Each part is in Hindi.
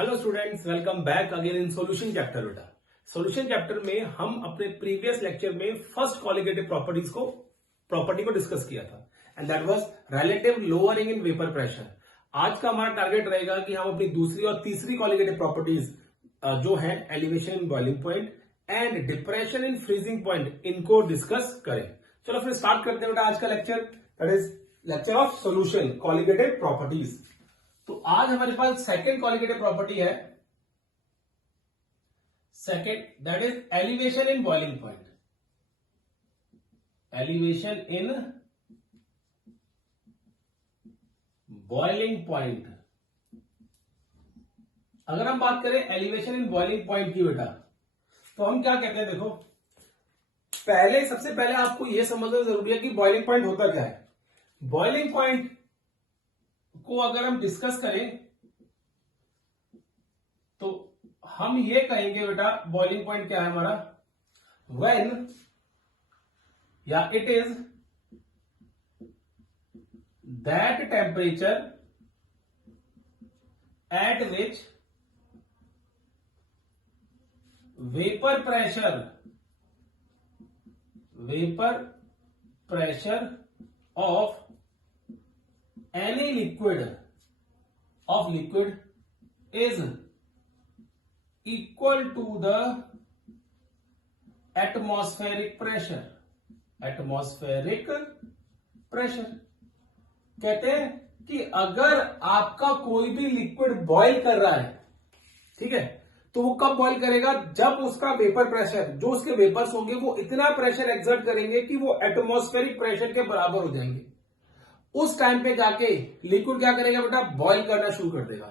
Hello students, welcome back again in solution chapter. बेटा सॉल्यूशन चैप्टर में हम अपने प्रीवियस लेक्चर में फर्स्ट कॉलिगेटिव प्रॉपर्टी को डिस्कस किया था and that was relative lowering in vapour pressure. आज का हमारा टारगेट रहेगा कि हम अपनी दूसरी और तीसरी कॉलिगेटिव प्रॉपर्टीज जो है elevation in boiling point and depression in freezing point, इनको डिस्कस करें। चलो फिर स्टार्ट करते हैं बेटा आज का lecture, that is lecture of solution colligative properties. तो आज हमारे पास सेकेंड कॉलिगेटिव प्रॉपर्टी है, second, that is elevation in boiling point. Elevation in boiling point. अगर हम बात करें एलिवेशन इन बॉइलिंग पॉइंट की बेटा, तो हम क्या कहते हैं, देखो सबसे पहले आपको यह समझना जरूरी है कि बॉइलिंग पॉइंट होता क्या है। बॉइलिंग पॉइंट को अगर हम डिस्कस करें तो हम ये कहेंगे बेटा, बॉइलिंग पॉइंट क्या है हमारा, व्हेन या it is that temperature at which vapour pressure of any liquid is equal to the atmospheric pressure। कहते हैं कि अगर आपका कोई भी लिक्विड बॉईल कर रहा है, ठीक है, तो वो कब बॉईल करेगा, जब उसका वेपर प्रेशर, जो उसके वेपर्स होंगे वो इतना प्रेशर एक्सर्ट करेंगे कि वो एटमॉस्फेरिक प्रेशर के बराबर हो जाएंगे। उस टाइम पे जाके लिक्विड क्या करेगा बेटा, बॉईल करना शुरू कर देगा।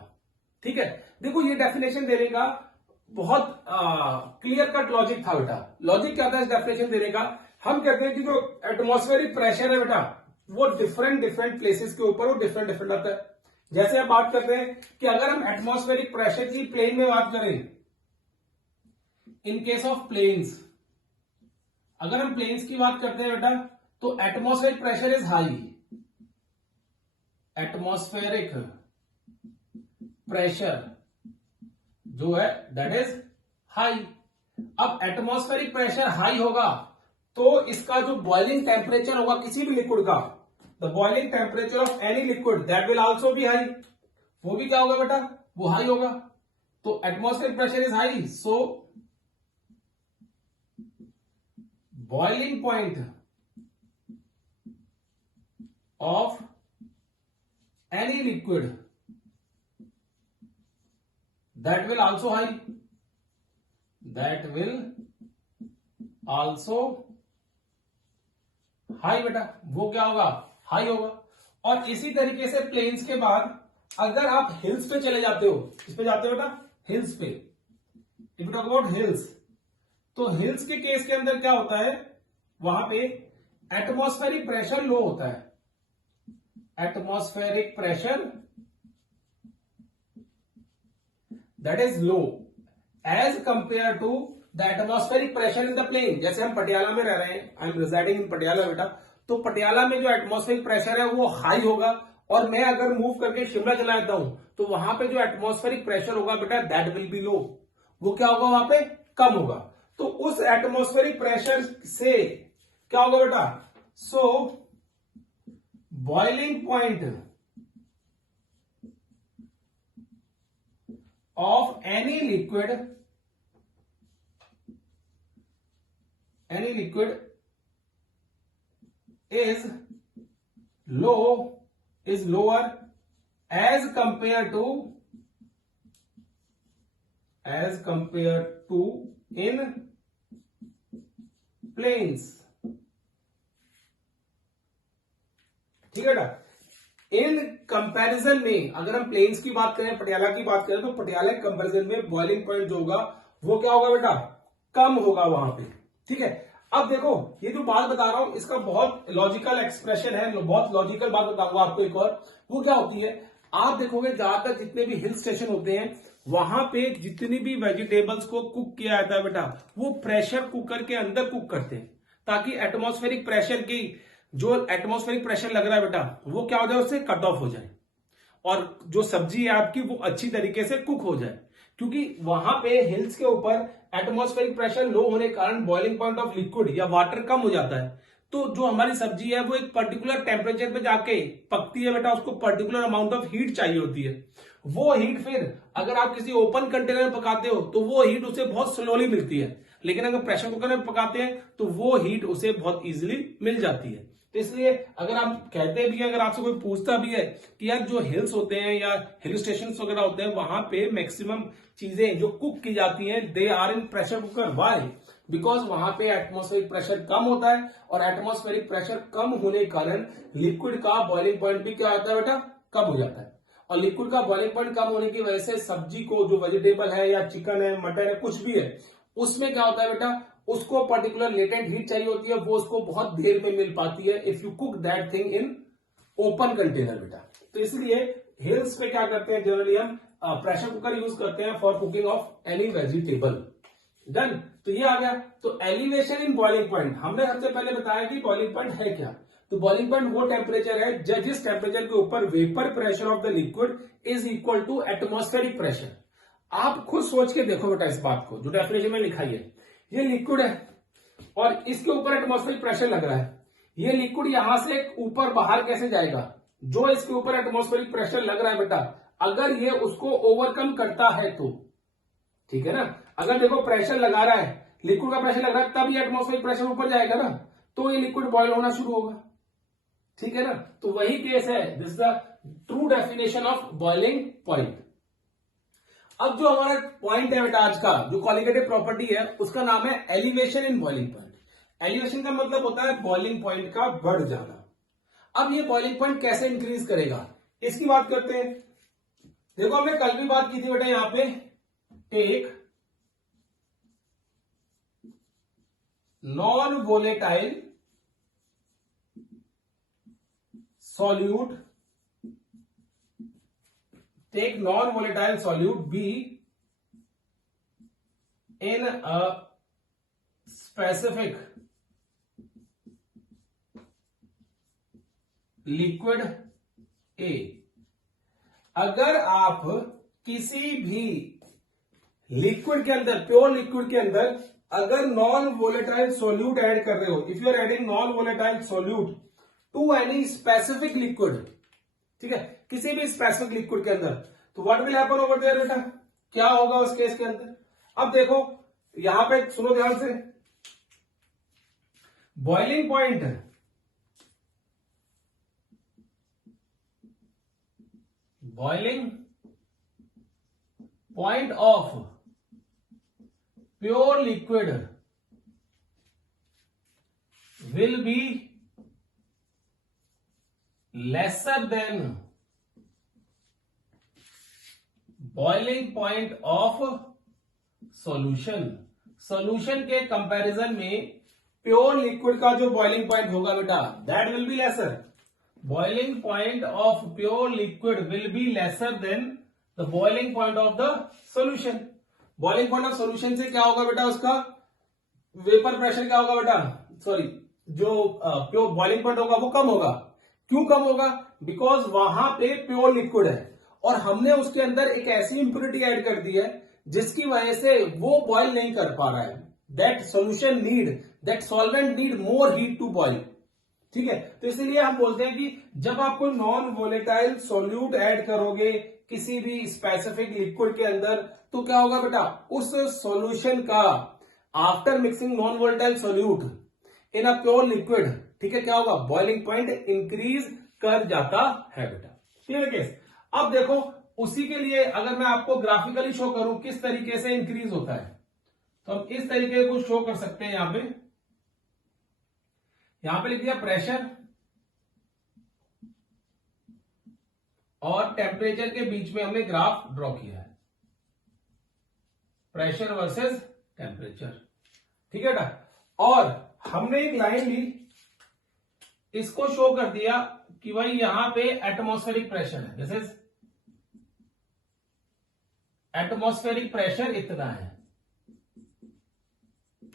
ठीक है, देखो ये डेफिनेशन देने का बहुत क्लियर कट लॉजिक था बेटा। लॉजिक क्या था इस डेफिनेशन देने का, हम कहते हैं कि जो एटमॉस्फेरिक प्रेशर है बेटा, वो डिफरेंट प्लेसेस के ऊपर वो डिफरेंट आता है। जैसे हम बात करते हैं कि अगर हम एटमॉस्फेरिक प्रेशर की प्लेन में बात करें, इन केस ऑफ प्लेन्स, अगर हम प्लेन्स की बात करते हैं बेटा, तो atmospheric pressure is high. Atmospheric pressure जो है दैट इज हाई। अब एटमॉस्फेरिक प्रेशर हाई होगा तो इसका जो बॉइलिंग टेम्परेचर होगा किसी भी लिक्विड का, the boiling temperature of any liquid that will also be high. वो भी क्या होगा बेटा, वो हाई होगा। तो atmospheric pressure is high, so boiling point of any liquid that will also high, बेटा, वो क्या होगा, हाई होगा। और इसी तरीके से प्लेन्स के बाद अगर आप हिल्स पे चले जाते हो, किस पे जाते हो बेटा, हिल्स पे। If you talk about hills, तो हिल्स के केस के अंदर क्या होता है, वहां पे एटमॉस्फेरिक प्रेशर लो होता है। Atmospheric pressure that is low as compare to the atmospheric pressure in the plain. जैसे हम पटियाला में रह रहे हैं, I am residing in Patiala बेटा, तो पटियाला में जो एटमॉस्फेरिक प्रेशर है वो हाई होगा, और मैं अगर मूव करके शिमला चला जाता हूं तो वहां पे जो एटमॉस्फेरिक प्रेशर होगा बेटा, दैट विल बी लो। वो क्या होगा, वहां पे कम होगा। तो उस एटमॉस्फेरिक प्रेशर से क्या होगा बेटा, सो boiling point of any liquid is lower as compared to in planes। ठीक है बेटा, इन कंपैरिजन में अगर हम प्लेन्स की बात करें, पटियाला की बात करें, तो पटियाला के कंपैरिजन में बॉइलिंग पॉइंट जो होगा वो क्या होगा बेटा, कम होगा वहां पे। ठीक है, अब देखो ये जो बात बता रहा हूं इसका बहुत लॉजिकल एक्सप्रेशन है, बहुत लॉजिकल बात बताऊंगा आपको एक और। वो क्या होती है, आप देखोगे ज्यादातर जितने भी हिल स्टेशन होते हैं वहां पे जितनी भी वेजिटेबल्स को कुक किया जाता है बेटा, वो प्रेशर कुकर के अंदर कुक करते हैं, ताकि एटमॉस्फेरिक प्रेशर की जो एटमॉस्फेरिक प्रेशर लग रहा है बेटा वो क्या हो जाए, उससे कट ऑफ हो जाए। और जो सब्जी है आपकी वो अच्छी तरीके से कुक हो जाए, क्योंकि वहां पे हिल्स के ऊपर एटमॉस्फेरिक प्रेशर लो होने के कारण बॉइलिंग पॉइंट ऑफ लिक्विड या वाटर कम हो जाता है। तो जो हमारी सब्जी है वो एक पर्टिकुलर टेम्परेचर पे जाके पकती है बेटा, उसको पर्टिकुलर अमाउंट ऑफ हीट चाहिए होती है। वो हीट फिर अगर आप किसी ओपन कंटेनर में पकाते हो तो वो हीट उसे बहुत स्लोली मिलती है, लेकिन अगर प्रेशर कुकर में पकाते हैं तो वो हीट उसे बहुत इजीली मिल जाती है। तो इसलिए अगर आप कहते भी हैं, अगर आपसे कोई पूछता भी है कि यार जो हिल्स होते हैं या हिल स्टेशन वगैरह होते हैं वहां पे मैक्सिमम चीजें जो कुक की जाती हैं they are in pressure cooker, why? Because वहां पे एटमॉस्फेरिक प्रेशर कम होता है, और एटमॉस्फेरिक प्रेशर कम होने के कारण लिक्विड का बॉइलिंग पॉइंट भी क्या होता है बेटा, कम हो जाता है। और लिक्विड का बॉइलिंग पॉइंट कम होने की वजह से सब्जी को, जो वेजिटेबल है या चिकन है, मटन है, कुछ भी है, उसमें क्या होता है बेटा, उसको पर्टिकुलर लेटेंट हीट चाहिए होती है, वो उसको बहुत देर में मिल पाती है if you cook that thing in open container बेटा। तो इसलिए हिल्स पे क्या करते हैं, जनरली हम प्रेशर कुकर यूज करते हैं for cooking of any vegetable. Done. तो ये आ गया। तो एलिवेशन इन बॉइलिंग पॉइंट, हमने सबसे पहले बताया कि बॉइलिंग पॉइंट है क्या। तो बॉइलिंग पॉइंट वो टेम्परेचर है जिस टेम्परेचर के ऊपर vapour pressure of the liquid is equal to atmospheric pressure. आप खुद सोच के देखो बेटा इस बात को, जो डेफिनेशन में लिखा है, ये लिक्विड है और इसके ऊपर एटमॉस्फेरिक प्रेशर लग रहा है। ये लिक्विड यहां से ऊपर बाहर कैसे जाएगा, जो इसके ऊपर एटमॉस्फेरिक प्रेशर लग रहा है बेटा, अगर ये उसको ओवरकम करता है तो, ठीक है ना। अगर देखो प्रेशर लगा रहा है, लिक्विड का प्रेशर लग रहा है, तब ये एटमॉस्फेरिक प्रेशर ऊपर जाएगा ना, तो ये लिक्विड बॉयल होना शुरू होगा, ठीक है ना। तो वही केस है, this the true definition of boiling point. अब जो हमारा पॉइंट है बेटा आज का, जो क्वालिटेटिव प्रॉपर्टी है, उसका नाम है elevation in boiling point. Elevation का मतलब होता है बॉइलिंग पॉइंट का बढ़ जाना। अब ये बॉइलिंग पॉइंट कैसे इंक्रीज करेगा, इसकी बात करते हैं। देखो हमने कल भी बात की थी बेटा, यहां पे take non volatile solute, take non-volatile solute B in a specific liquid A। अगर आप किसी भी लिक्विड के अंदर, प्योर लिक्विड के अंदर अगर नॉन वोलेटाइल सोल्यूट ऐड कर रहे हो, if you are adding non volatile solute to any specific liquid, ठीक है, किसी भी स्पेसिफिक लिक्विड के अंदर, तो what will happen over there बेटा, क्या होगा उस केस के अंदर। अब देखो यहां पे सुनो ध्यान से, boiling point, boiling point of pure liquid will be lesser than boiling point of solution। Solution के कंपैरिजन में प्योर लिक्विड का जो बॉइलिंग पॉइंट होगा बेटा, that will be lesser. Boiling point of pure liquid will be lesser than the boiling point of the solution. Boiling point of solution से क्या होगा बेटा, उसका वेपर प्रेशर क्या होगा बेटा, सॉरी, जो प्योर बॉइलिंग पॉइंट होगा वो कम होगा। क्यों कम होगा, बिकॉज वहां पे प्योर लिक्विड है और हमने उसके अंदर एक ऐसी इंप्योरिटी ऐड कर दी है जिसकी वजह से वो बॉयल नहीं कर पा रहा है। That solution need, that solvent need more heat to boil, ठीक है। तो इसीलिए हम बोलते हैं कि जब आप कोई नॉन वोलेटाइल सॉल्यूट ऐड करोगे किसी भी स्पेसिफिक लिक्विड के अंदर, तो क्या होगा बेटा, उस सॉल्यूशन का after mixing non volatile solute in a pure liquid, ठीक है, क्या होगा, बॉइलिंग पॉइंट इंक्रीज कर जाता है बेटा, क्लियर केस। अब देखो उसी के लिए अगर मैं आपको ग्राफिकली शो करूं किस तरीके से इंक्रीज होता है, तो हम इस तरीके को शो कर सकते हैं। यहां पे लिख दिया प्रेशर और टेम्परेचर के बीच में हमने ग्राफ ड्रॉ किया है, प्रेशर वर्सेस टेम्परेचर, ठीक है बेटा। और हमने एक लाइन ली, इसको शो कर दिया कि भाई यहां पे एटमॉस्फेरिक प्रेशर है, दिस इज एटमॉस्फेरिक प्रेशर इतना है,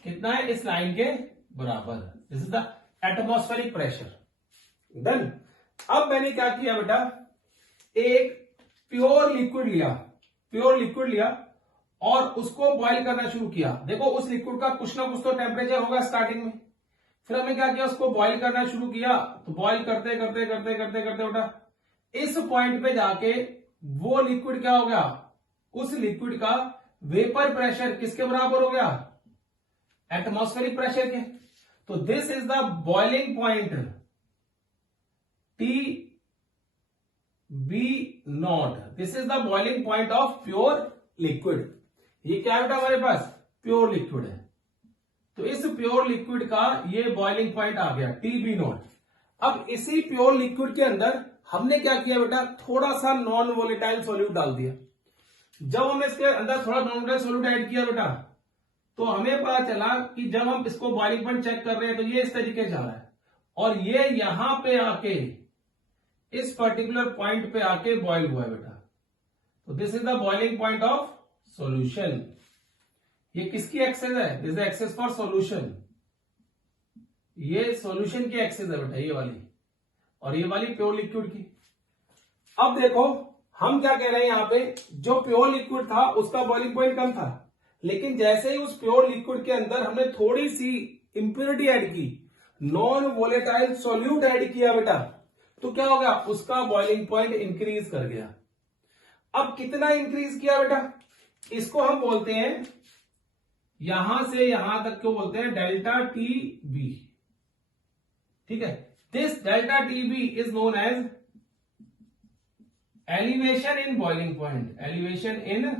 कितना है, इस लाइन के बराबर, this is the atmospheric pressure. Done. अब मैंने क्या किया बेटा, एक प्योर लिक्विड लिया और उसको बॉईल करना शुरू किया। देखो उस लिक्विड का कुछ ना कुछ तो टेम्परेचर होगा स्टार्टिंग में, फिर हमने क्या किया, उसको बॉईल करना शुरू किया। तो बॉईल करते करते करते करते करते बेटा इस पॉइंट पे जाके वो लिक्विड क्या हो गया, उस लिक्विड का वेपर प्रेशर किसके बराबर हो गया, एटमॉस्फेरिक प्रेशर के। तो this is the boiling point T B naught, this is the boiling point of pure liquid. ये क्या बेटा हमारे पास प्योर लिक्विड है, तो इस प्योर लिक्विड का ये बॉइलिंग पॉइंट आ गया टी बी नॉट। अब इसी प्योर लिक्विड के अंदर हमने क्या किया बेटा, थोड़ा सा नॉन वोलेटाइल सॉल्यूट डाल दिया। जब हमने इसके अंदर थोड़ा नॉन वोलेटाइल सॉल्यूट ऐड किया बेटा, तो हमें पता चला कि जब हम इसको बॉइलिंग पॉइंट चेक कर रहे हैं तो ये इस तरीके से जा रहा है और ये यहां पे आके इस पर्टिकुलर पॉइंट पे आके बॉइल हुआ है बेटा। तो this is the boiling point of solution. ये किसकी एक्सेस है, this is the axis for solution. ये सॉल्यूशन की एक्सेस है बेटा ये वाली, और ये वाली प्योर लिक्विड की। अब देखो हम क्या कह रहे हैं यहां पे, जो प्योर लिक्विड था उसका बॉइलिंग पॉइंट कम था, लेकिन जैसे ही उस प्योर लिक्विड के अंदर हमने थोड़ी सी इंप्योरिटी ऐड की, नॉन वोलेटाइल सॉल्यूट ऐड किया बेटा, तो क्या हो गया, उसका बॉइलिंग पॉइंट इंक्रीज कर गया। अब कितना इंक्रीज किया बेटा, इसको हम बोलते हैं, यहां से यहां तक को बोलते हैं डेल्टा टी बी। ठीक है, this delta T B is known as elevation in boiling point, elevation in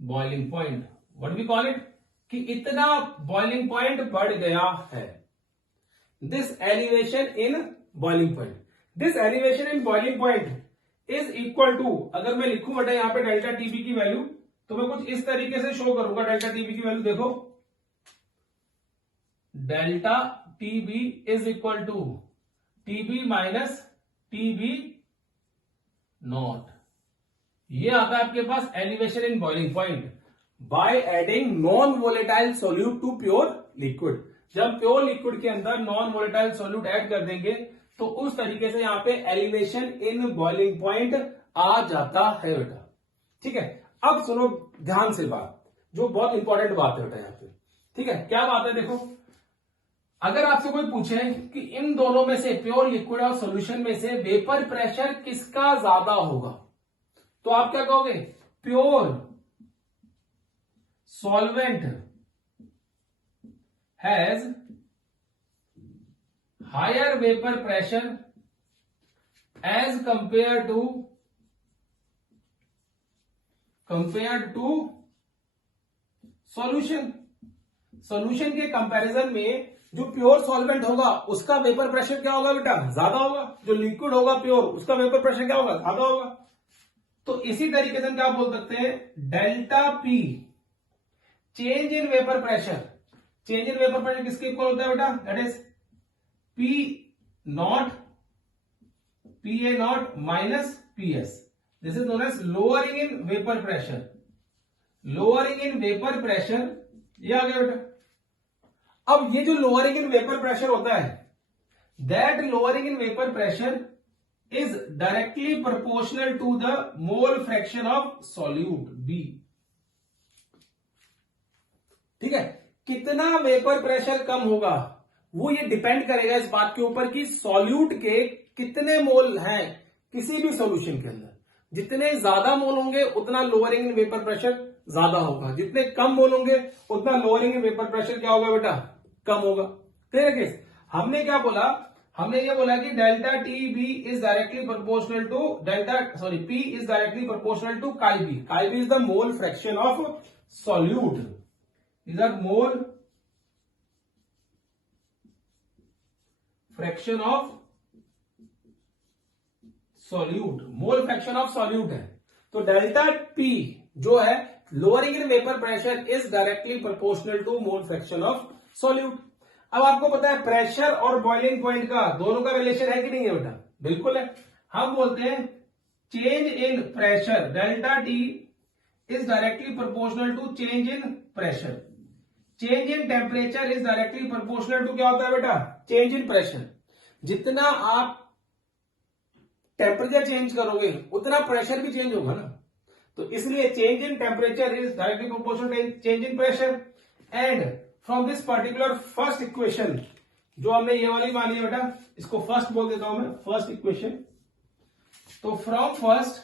boiling point, what we call it, कि इतना बॉइलिंग पॉइंट बढ़ गया है। This elevation in boiling point, this elevation in boiling point is equal to, अगर मैं लिखूं बेटा यहां पे डेल्टा टीबी की वैल्यू, तो मैं कुछ इस तरीके से शो करूंगा। डेल्टा टीबी की वैल्यू देखो, delta TB is equal to TB minus TB not. ये आता है आपके पास elevation in boiling point by adding non volatile solute to pure liquid. जब प्योर लिक्विड के अंदर नॉन वोलेटाइल सॉल्यूट ऐड कर देंगे तो उस तरीके से यहां पे एलिवेशन इन बॉइलिंग पॉइंट आ जाता है बेटा। ठीक है, अब सुनो ध्यान से बात, जो बहुत इंपॉर्टेंट बात है बेटा यहां पे। ठीक है, क्या बात है, देखो अगर आपसे कोई पूछे कि इन दोनों में से, प्योर लिक्विड और सॉल्यूशन में से वेपर प्रेशर किसका ज्यादा होगा, तो आप क्या कहोगे, pure solvent has higher vapour pressure as compare to solution. Solution के कंपैरिजन में जो प्योर सॉल्वेंट होगा उसका वेपर प्रेशर क्या होगा बेटा, ज्यादा होगा। जो लिक्विड होगा प्योर, उसका वेपर प्रेशर क्या होगा, ज्यादा होगा। तो इसी तरीके से हम क्या बोल सकते हैं, delta P change in vapour pressure, change in vapour pressure किसके इक्वल होता है बेटा, that is P naught, P A naught minus P S. This is known as lowering in vapour pressure, lowering in vapour pressure, ये आ गया बेटा। अब ये जो लोअरिंग इन वेपर प्रेशर होता है, that lowering in vapour pressure is directly proportional to the mole fraction of solute B. ठीक है, कितना वेपर प्रेशर कम होगा वो ये डिपेंड करेगा इस बात के ऊपर कि सॉल्यूट के कितने मोल हैं किसी भी सॉल्यूशन के अंदर। जितने ज्यादा मोल होंगे उतना लोअरिंग इन वेपर प्रेशर ज्यादा होगा, जितने कम मोल होंगे उतना लोअरिंग इन वेपर प्रेशर क्या होगा बेटा, कम होगा। क्लियर है केस। हमने क्या बोला, हमने ये बोला कि delta T B is directly proportional to P is directly proportional to chi B. Chi B is the mole fraction of solute, is our mole fraction of solute, mole fraction of solute है। तो डेल्टा पी जो है lowering in vapour pressure is directly proportional to mole fraction of solute. अब आपको पता है प्रेशर और बॉइलिंग पॉइंट का दोनों का रिलेशन है कि नहीं है बेटा, बिल्कुल है। हम बोलते हैं change in pressure, delta T is directly proportional to change in pressure. Change in temperature is directly proportional to क्या होता है बेटा, चेंज इन प्रेशर। जितना आप टेम्परेचर चेंज करोगे उतना प्रेशर भी चेंज होगा ना। तो इसलिए change in temperature is directly proportional change in pressure. And from this particular first equation, जो हमने ये वाली मानी है बेटा, इसको फर्स्ट बोल देता हूं मैं, फर्स्ट इक्वेशन। तो फ्रॉम फर्स्ट,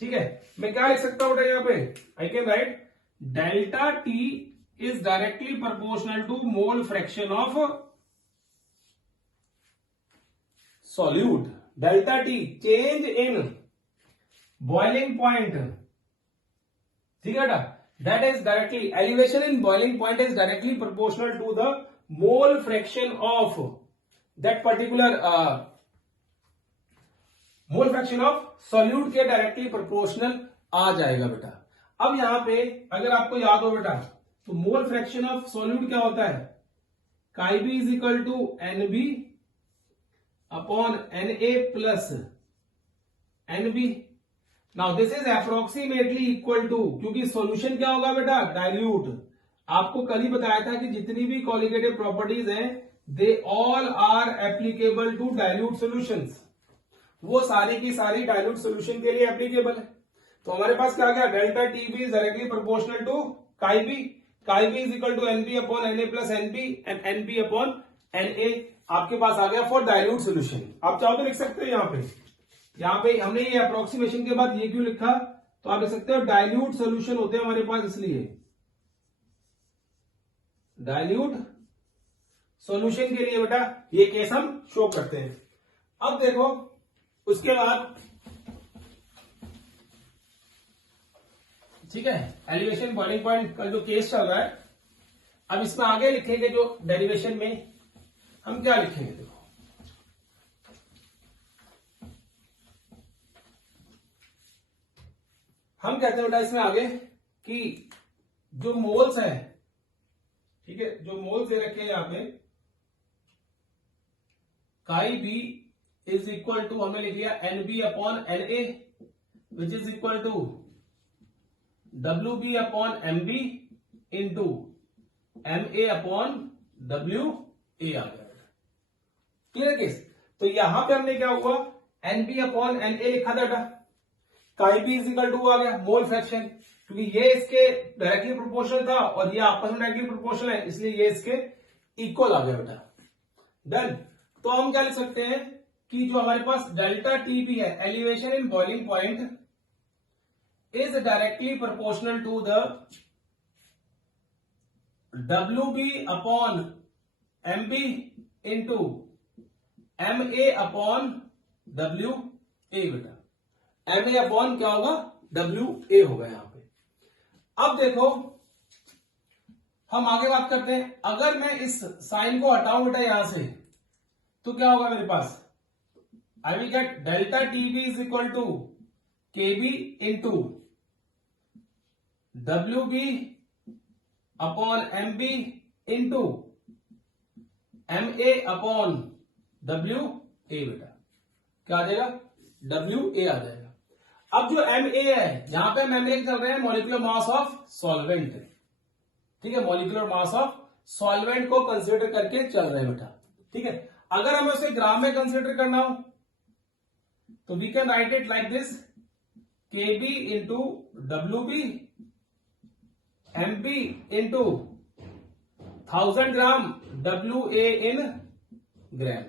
ठीक है, मैं क्या लिख सकता हूं बेटा यहां पे, I can write delta T is directly proportional to mole fraction of solute. Delta T change in boiling point, ठीक है बेटा, that is directly elevation in boiling point is directly proportional to the mole fraction of that particular mole fraction of solute के directly proportional आ जाएगा बेटा। अब यहां पे अगर आपको याद हो बेटा, तो mole fraction of solute क्या होता है, chi b is equal to nb upon na plus nb। Now this is approximately equal to, क्योंकि सॉल्यूशन क्या होगा बेटा, डाइल्यूट। आपको कल ही बताया था कि जितनी भी कॉलिगेटिव प्रॉपर्टीज हैं they all are applicable to dilute solutions, वो सारी की सारी डाइल्यूट सॉल्यूशन के लिए एप्लीकेबल है। तो हमारे पास क्या गया, delta T B is directly proportional to chi B, chi B is equal to NB upon NA plus NB and NB upon NA आपके पास आ गया फॉर डाइल्यूट सॉल्यूशन। आप चाहो तो लिख सकते हो यहां पे हमने ये अप्रोक्सीमेशन के बाद ये क्यों लिखा, तो आप लिख सकते हो डाइल्यूट सॉल्यूशन होते हैं हमारे पास, इसलिए डाइल्यूट सॉल्यूशन के लिए बेटा ये केस हम शो करते हैं। अब देखो उसके बाद, ठीक है, एलिवेशन बॉइलिंग पॉइंट का जो केस चल रहा है, अब इसमें आगे लिखेंगे जो डेरिवेशन में हम क्या लिखेंगे, देखो हम कहते हैं बेटा इसमें आगे कि जो मोल्स हैं, ठीक है, जो मोल्स दे रखे हैं यहां पे, काई बी इज इक्वल टू, हमने लिख लिया N B upon N A which is equal to W B upon M B into M A upon W A आ गया। Clear case. तो यहां पे हमने क्या हुआ, N B upon N A लिखा था बेटा, chi B is equal to आ गया मोल फ्रैक्शन, क्योंकि ये इसके डायरेक्टली प्रोपोर्शनल था और ये आपस में डायरेक्टली प्रोपोर्शनल है, इसलिए ये इसके इक्वल आ गया बेटा। डन। तो हम क्या लिख सकते हैं कि जो हमारे पास डेल्टा टी बी है, elevation in boiling point, is directly proportional to the W B upon M B into M A upon W A बेटा। एम ए अपॉन क्या होगा, डब्ल्यू ए होगा यहां पे। अब देखो हम आगे बात करते हैं, अगर मैं इस साइन को हटाऊं बेटा यहां से, तो क्या होगा मेरे पास, I will get delta T B is equal to K B into W B upon M B into M A upon W A बेटा। क्या आ जाएगा, डब्ल्यू ए आ जाएगा। अब जो एम ए है, यहां पे हम एम ए चल रहे हैं मॉलिक्यूलर मास ऑफ सॉल्वेंट, ठीक है, मॉलिक्यूलर मास ऑफ सॉल्वेंट को कंसीडर करके चल रहे हैं बेटा, ठीक है। अगर हमें उसे ग्राम में कंसीडर करना हो तो we can write it like this, K B into W B M B into 1000 gram W A in gram.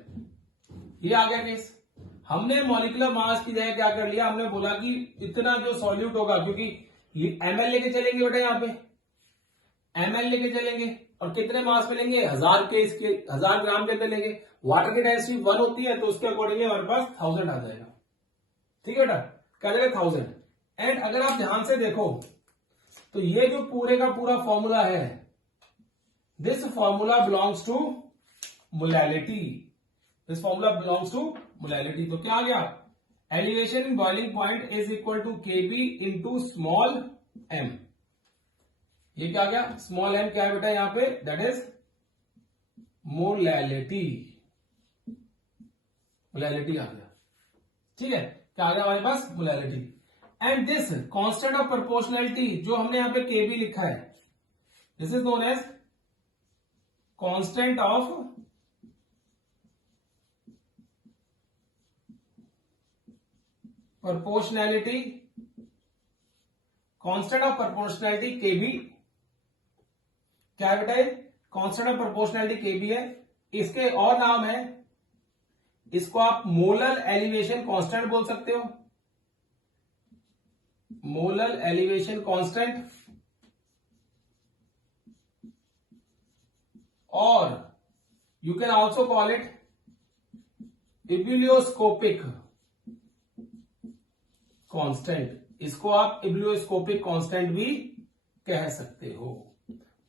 ये आ गया केस। हमने मॉलिक्यूलर मास की जगह क्या कर लिया, हमने बोला कि इतना जो सॉल्यूट होगा, क्योंकि एमएल लेके चलेंगे बेटा, यहां पे एमएल लेके चलेंगे और कितने मास में लेंगे, 1000 के, इसके 1000 ग्राम के अंदर लेंगे। वाटर की डेंसिटी 1 होती है, तो उसके अकॉर्डिंगली हमारे पास 1000 आ जाएगा, ठीक है बेटा, क्या जाएगा 1000। एंड अगर आप ध्यान से देखो तो ये जो पूरे का पूरा फॉर्मूला है, this formula belongs to molality, this formula belongs to molality. तो क्या आ गया, elevation in boiling point is equal to K B into small M. ये क्या आ गया, स्मॉल एम क्या है बेटा यहां पे, दैट इज मोलैलिटी, मोलैलिटी आ गया, ठीक है। क्या आ गया हमारे पास, molality. And this constant of proportionality जो हमने यहां पे के बी लिखा है, this is known as constant of proportionality, constant of proportionality KB, क्या बेटा है, कांस्टेंट ऑफ प्रोपोर्शनैलिटी केबी है। इसके और नाम है, इसको आप मोलर एलिवेशन कांस्टेंट बोल सकते हो, मोलर एलिवेशन कांस्टेंट, और you can also call it ebullioscopic constant, इसको आप इब्यूलियोस्कोपिक कांस्टेंट भी कह सकते हो।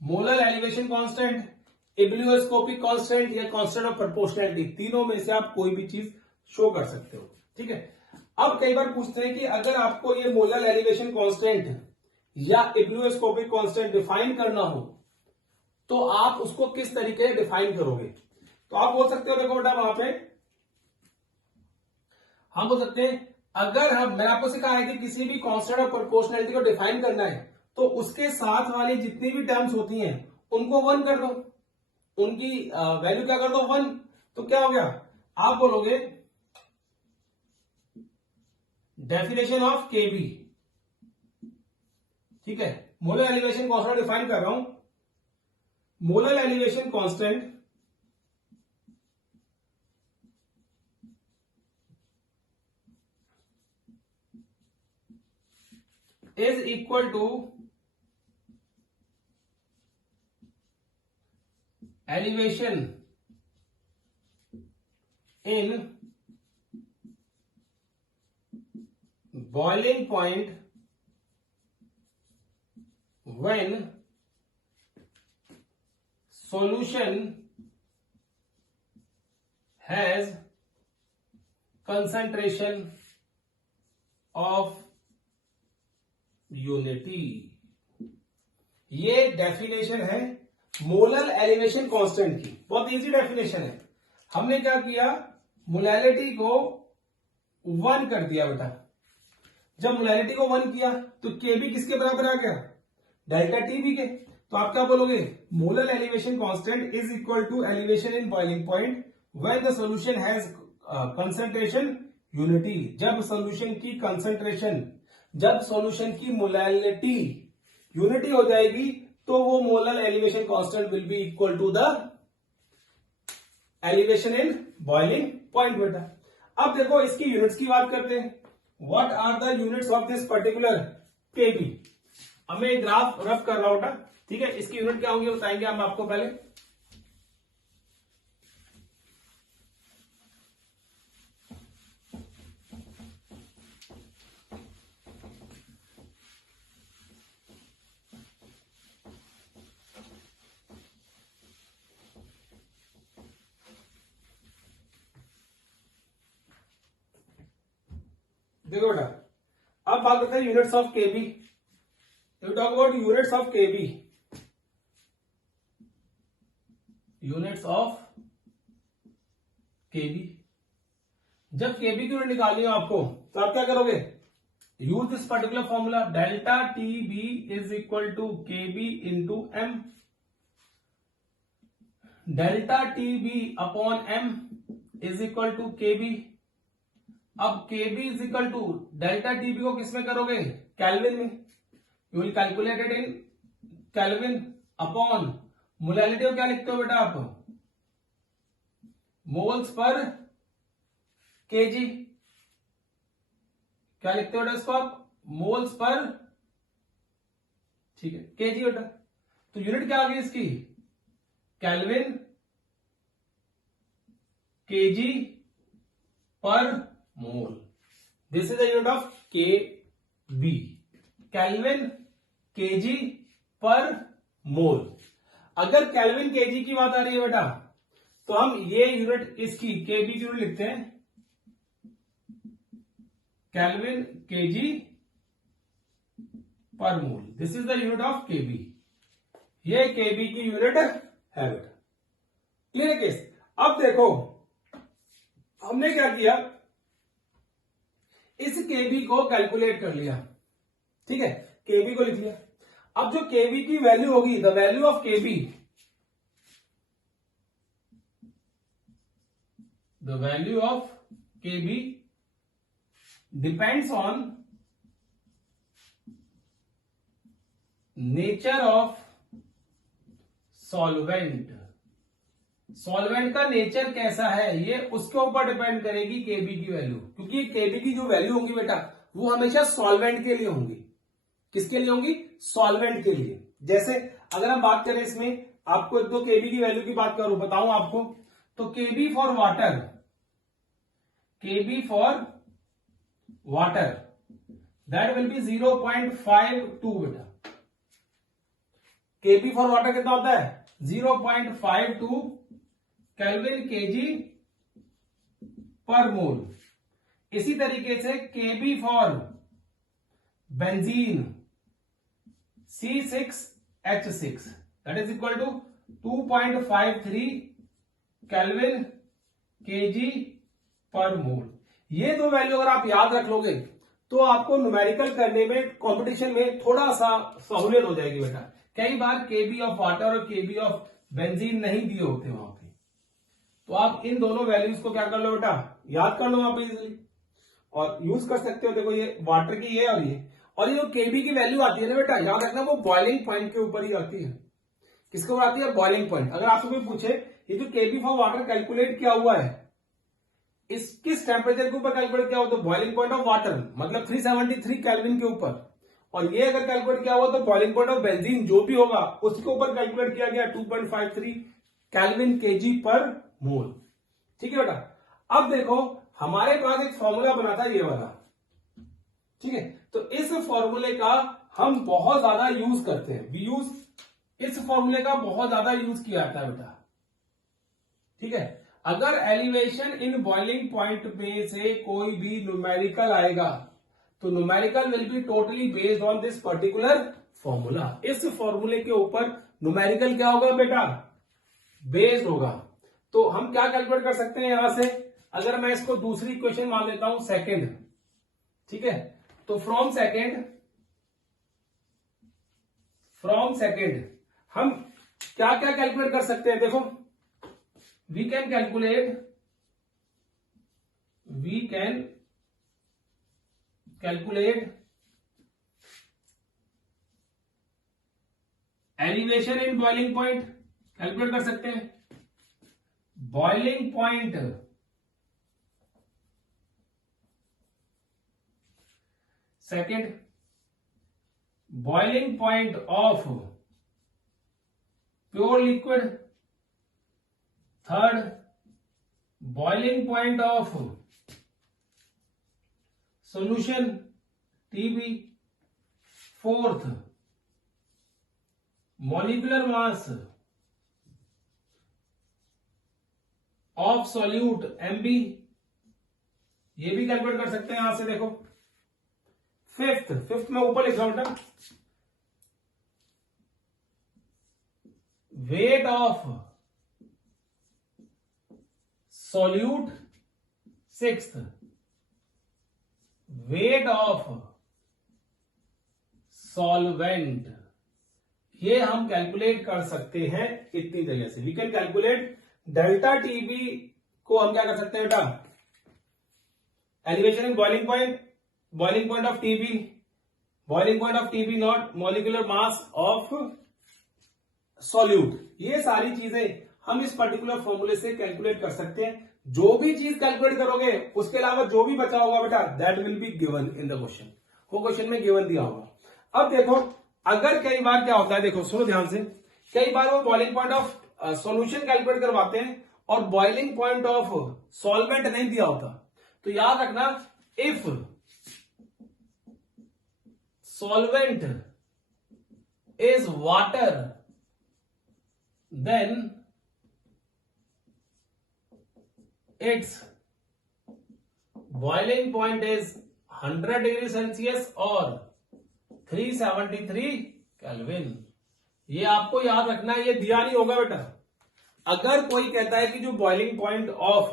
Molar elevation constant, ebullioscopic constant या कांस्टेंट ऑफ प्रोपोर्शनैलिटी, तीनों में से आप कोई भी चीज शो कर सकते हो। ठीक है, अब कई बार पूछते हैं कि अगर आपको ये मोलर एलिवेशन कांस्टेंट या इब्यूलियोस्कोपिक कांस्टेंट डिफाइन करना हो तो आप उसको किस तरीके से डिफाइन करोगे। तो आप बोल सकते हो, देखो बेटा वहां पे हम बोल सकते हैं, अगर मैंने आपको सिखाया है कि किसी भी कांस्टेंट ऑफ प्रोपोर्शनैलिटी को डिफाइन करना है तो उसके साथ वाली जितनी भी टर्म्स होती हैं उनको 1 कर दो, उनकी वैल्यू क्या कर दो 1, तो क्या हो गया, आप बोलोगे डेफिनेशन ऑफ केबी। ठीक है, मोलर एलिवेशन कांस्टेंट डिफाइन कर रहा हूं, molar elevation constant is equal to elevation in boiling point when solution has concentration of unity. ये डेफिनेशन है मोलर एलिवेशन कांस्टेंट की, बहुत इजी डेफिनेशन है। हमने क्या किया, मोलैलिटी को 1 कर दिया बेटा, जब मोलैलिटी को 1 किया तो केबी किसके बराबर आ गया, डेल्टा टीबी के। तो आप क्या बोलोगे, molar elevation constant is equal to elevation in boiling point when the solution has concentration unity, जब सॉल्यूशन की कंसंट्रेशन, जब सॉल्यूशन की मोलैलिटी यूनिटी हो जाएगी तो वो molar elevation constant will be equal to the elevation in boiling point बेटा। अब देखो इसकी यूनिट्स की बात करते हैं, what are the units of this particular KB. अब मैं ग्राफ रफ कर रहा हूं बेटा, ठीक है, इसकी यूनिट क्या होगी बताएंगे हम आपको पहले। देखो बेटा, अब बात करते हैं units of KB. You talk about units of KB, units of KB. जब केबी की यूनिट निकालनी हो आपको तो आप क्या करोगे, use this particular formula, delta T B is equal to KB into M, delta T B upon M is equal to KB. अब KB is equal to delta TB को किसमें करोगे, केल्विन में, you will calculate it in kelvin upon molality को क्या लिखते हो बेटा आप, मोल्स पर केजी, क्या लिखते हो बेटा इसको आप, मोल्स पर, ठीक है, केजी बेटा। तो यूनिट क्या आ गई इसकी, kelvin kg per mole, this is the unit of K B, kelvin kg per mole. अगर केल्विन केजी की बात आ रही है बेटा तो हम ये यूनिट इसकी केबी की यूनिट लिखते हैं, kelvin kg per mole, this is the unit of KB, ये केबी की यूनिट है बेटा। Clear case. अब देखो हमने क्या किया, इस केबी को कैलकुलेट कर लिया, ठीक है, केबी को लिख लिया। अब जो केबी की वैल्यू होगी, the value of KB, the value of KB depends on nature of solvent. Solvent का नेचर कैसा है ये उसके ऊपर डिपेंड करेगी केबी की वैल्यू, क्योंकि केबी की जो वैल्यू होंगी बेटा वो हमेशा सॉल्वेंट के लिए होंगी। किसके लिए होंगी? सॉल्वेंट के लिए। जैसे अगर हम बात करें इसमें, आपको एक दो केबी की वैल्यू की बात करूं, बताऊं आपको, तो KB for water, KB for water that will be 0.52 बेटा। केबी फॉर वाटर कितना होता है? 0.52 केल्विन केजी पर मोल। इसी तरीके से KB for benzene C6H6 that is equal to 2.53 kelvin kg per mole. ये दो वैल्यू अगर आप याद रख लोगे तो आपको न्यूमेरिकल करने में, कंपटीशन में थोड़ा सा सहूलियत हो जाएगी बेटा। कई बार केबी ऑफ वाटर और केबी ऑफ बेंजीन नहीं दिए होते वहां पे, तो आप इन दोनों वैल्यूज को क्या कर लो बेटा, याद कर लो वहां पे इजिली और यूज कर सकते हो। देखो ये वाटर की है और ये जो केबी की वैल्यू आती है ना बेटा, याद रखना वो बॉइलिंग पॉइंट के ऊपर ही आती है। किसके ऊपर आती है? Boiling point. अगर आपसे कोई पूछे ये जो केबी फॉर वाटर कैलकुलेट किया हुआ है, इस किस टेम्परेचर के ऊपर कैलकुलेट किया हुआ? तो बॉइलिंग पॉइंट ऑफ वाटर मतलब 373 केल्विन के ऊपर। और ये अगर कैलकुलेट किया हुआ तो बॉइलिंग पॉइंट ऑफ बेंजीन जो भी होगा उसके ऊपर कैलकुलेट किया गया 2.53 केल्विन केजी पर मोल। ठीक है बेटा। अब देखो हमारे पास एक फॉर्मूला बना था ये वाला, ठीक है, तो इस फॉर्मूले का हम बहुत ज्यादा यूज करते हैं। इस फॉर्मूले का बहुत ज्यादा यूज किया जाता है बेटा। ठीक है, अगर एलिवेशन इन बॉइलिंग पॉइंट में से कोई भी न्यूमेरिकल आएगा तो numerical will be totally based on this particular formula. इस फॉर्मूले के ऊपर न्यूमेरिकल क्या होगा बेटा? बेस्ड होगा। तो हम क्या कैलकुलेट कर सकते हैं यहां से, अगर मैं इसको दूसरी इक्वेशन मान लेता हूं सेकेंड, ठीक है, तो फ्रॉम सेकेंड हम क्या क्या कैलकुलेट कर सकते हैं? देखो we can calculate elevation in boiling point, calculate कर सकते हैं। Boiling point second, boiling point of pure liquid, third boiling point of solution TB, fourth molecular mass of solute MB, ये भी कैलकुलेट कर सकते हैं यहां से। देखो फिफ्थ में ऊपर लिख रहा हूं बेटा, weight of solute, sixth weight of solvent. ये हम कैलकुलेट कर सकते हैं इतनी जगह से। We can calculate delta TB को हम क्या कर सकते हैं बेटा? Elevation in boiling point of TB not molecular mass of solute. ये सारी चीजें हम इस पर्टिकुलर फॉर्मूले से कैलकुलेट कर सकते हैं। जो भी चीज कैलकुलेट करोगे उसके अलावा जो भी बचा होगा बेटा that will be given in the question, वो क्वेश्चन में गिवन दिया होगा। अब देखो अगर कई बार क्या होता है, देखो सुनो ध्यान से, कई बार वो boiling point of solution calculate करवाते हैं और बॉइलिंग पॉइंट ऑफ सॉल्वेंट नहीं दिया होता, तो याद रखना if solvent is water then its boiling point is 100 degree Celsius और 373 केल्विन। ये आपको याद रखना है, ये दिया नहीं होगा बेटा। अगर कोई कहता है कि जो बॉइलिंग पॉइंट ऑफ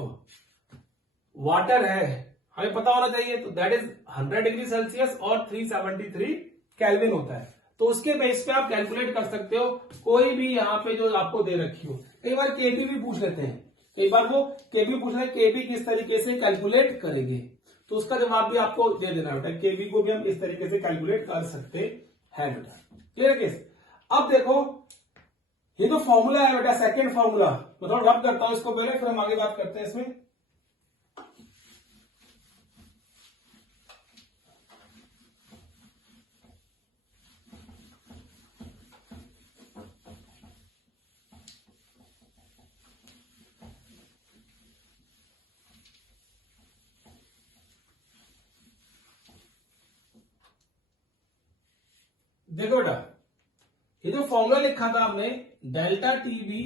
वाटर है हमें पता होना चाहिए, तो दैट इज 100 डिग्री सेल्सियस और 373 केल्विन होता है, तो उसके बेस पे आप कैलकुलेट कर सकते हो कोई भी यहां पे जो आपको दे रखी हो। कई बार केबी भी पूछ लेते हैं, कई बार वो केबी पूछ रहे हैं, केबी किस तरीके से कैलकुलेट करेंगे, तो उसका जवाब भी आपको दे देना बेटा, केबी को भी हम इस तरीके से कैलकुलेट कर सकते हैं बेटा। Clear case. अब देखो ये तो फॉर्मूला है बेटा, सेकंड फॉर्मूला, मैं थोड़ा रब करता हूं इसको पहले, फिर हम आगे बात करते हैं इसमें। देखो बेटा, ये जो फॉर्मूला लिखा था हमने, delta TB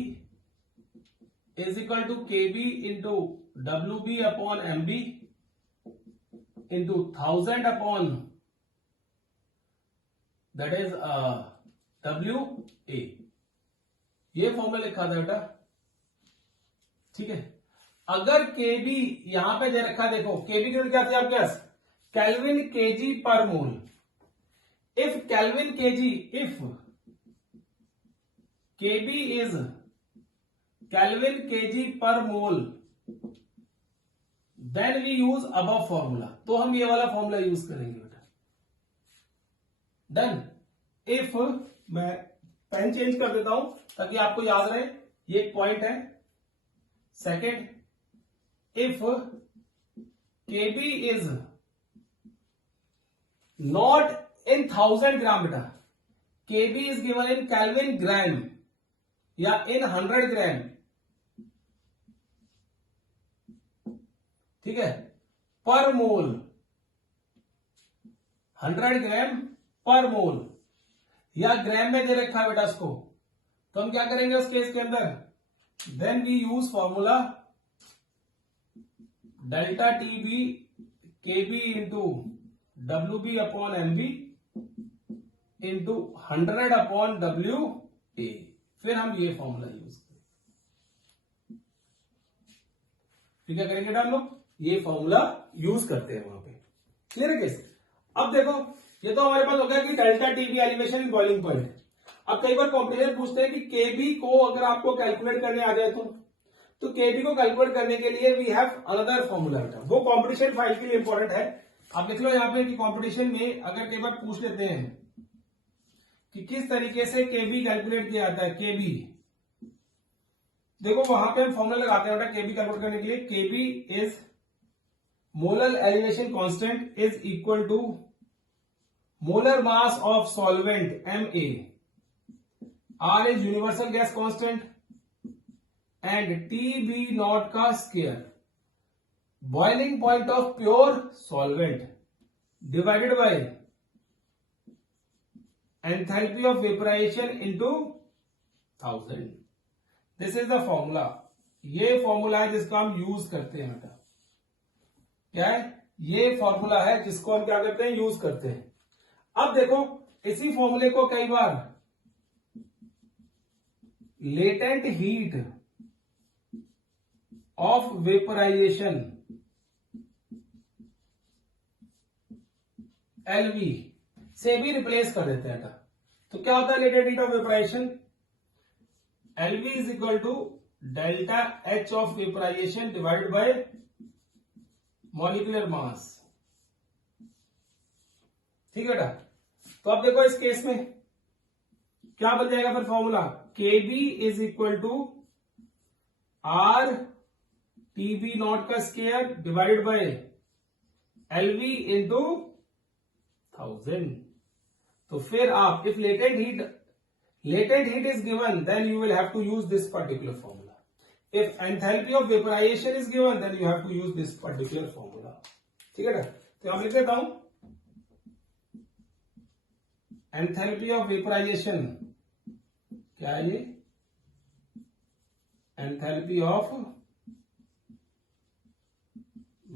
is equal to KB into W B upon MB into 1000 upon that is W A, ये फॉर्मूला लिखा था बेटा। ठीक है, अगर केबी यहां पे दे रखा, देखो केबी की क्या थी आपके पास, kelvin kg per mole. If Kelvin kg, if Kb is Kelvin kg per mole, then we use above formula। तो हम ये वाला फॉर्मूला यूज करेंगे बेटा। डन। इफ, मैं पेन चेंज कर देता हूं ताकि आपको याद रहे, ये एक पॉइंट है। Second, if Kb is not in 1000 ग्राम बेटा, Kb is given in Kelvin ग्राम या in 100 ग्राम। ठीक है, पर मोल, 100 ग्राम पर मोल, या ग्राम में दे रखा है बेटा इसको, तो हम क्या करेंगे उस केस के अंदर, then we use formula delta TB KB into W B upon MB into 100 upon W A, फिर हम ये फॉर्मूला यूज करेंगे। फिर क्या करेंगे हम लोग, ये फॉर्मूला यूज करते हैं वहां पे। क्लियर है केस। अब देखो ये तो हमारे पास हो गया कि delta TB elevation in boiling point. अब कई बार कॉम्पिटिशन पूछते हैं कि केबी को अगर आपको कैलकुलेट करने आ जाए तो केबी को कैलकुलेट करने के लिए वी हैव अनदर फॉर्मूला बेटा, वो कॉम्पिटिशन फाइल के लिए इंपॉर्टेंट है। आप देख लो यहाँ पे कि कॉम्पिटिशन में अगर कई बार पूछ लेते हैं कि किस तरीके से केबी कैलकुलेट किया जाता है, केबी, देखो वहां पे हम फॉर्मूला लगाते हैं बेटा केबी कैलकुलेट करने के लिए। KB is molar elevation constant is equal to molar mass of solvent Ma, R is universal gas constant and TB nought का square, boiling point of pure solvent divided by enthalpy of vaporisation into 1000। This is the formula. ये फॉर्मूला है जिसको हम यूज करते हैं बेटा। क्या है ये फॉर्मूला है जिसको हम क्या करते हैं, यूज करते हैं। अब देखो इसी फॉर्मूले को कई बार latent heat of vaporisation LV से भी रिप्लेस कर देते हैं। तो क्या होता है latent heat of vaporisation, LV is equal to delta H of vaporisation divided by molecular mass. ठीक है बेटा। तो अब देखो इस केस में क्या बन जाएगा फिर formula, KB is equal to R TB nought का square divided by LV into 1000। तो फिर आप if latent heat is given then you will have to use this particular formula. If enthalpy of vaporisation is given then you have to use this particular formula. ठीक है ना, तो यहां लिख देता हूं एंथैल्पी ऑफ वेपराइजेशन, क्या है ये, एंथैल्पी ऑफ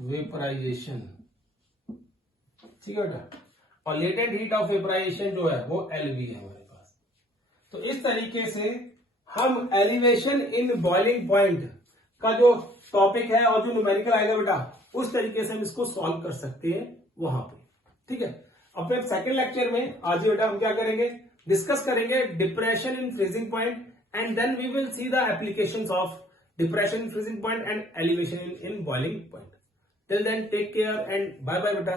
वेपराइजेशन। ठीक है बेटा, और लेटेंट हीट ऑफ वेपराइजेशन जो है वो LV है हमारे पास। तो इस तरीके से हम एलिवेशन इन बॉइलिंग पॉइंट का जो टॉपिक है और जो न्यूमेरिकल आएगा बेटा, उस तरीके से हम इसको सॉल्व कर सकते हैं वहां पे। ठीक है, अपने सेकंड लेक्चर में आज बेटा हम क्या करेंगे, डिस्कस करेंगे depression in freezing point and then we will see the applications of depression in freezing point and elevation in boiling point. Till then take care and bye bye बेटा।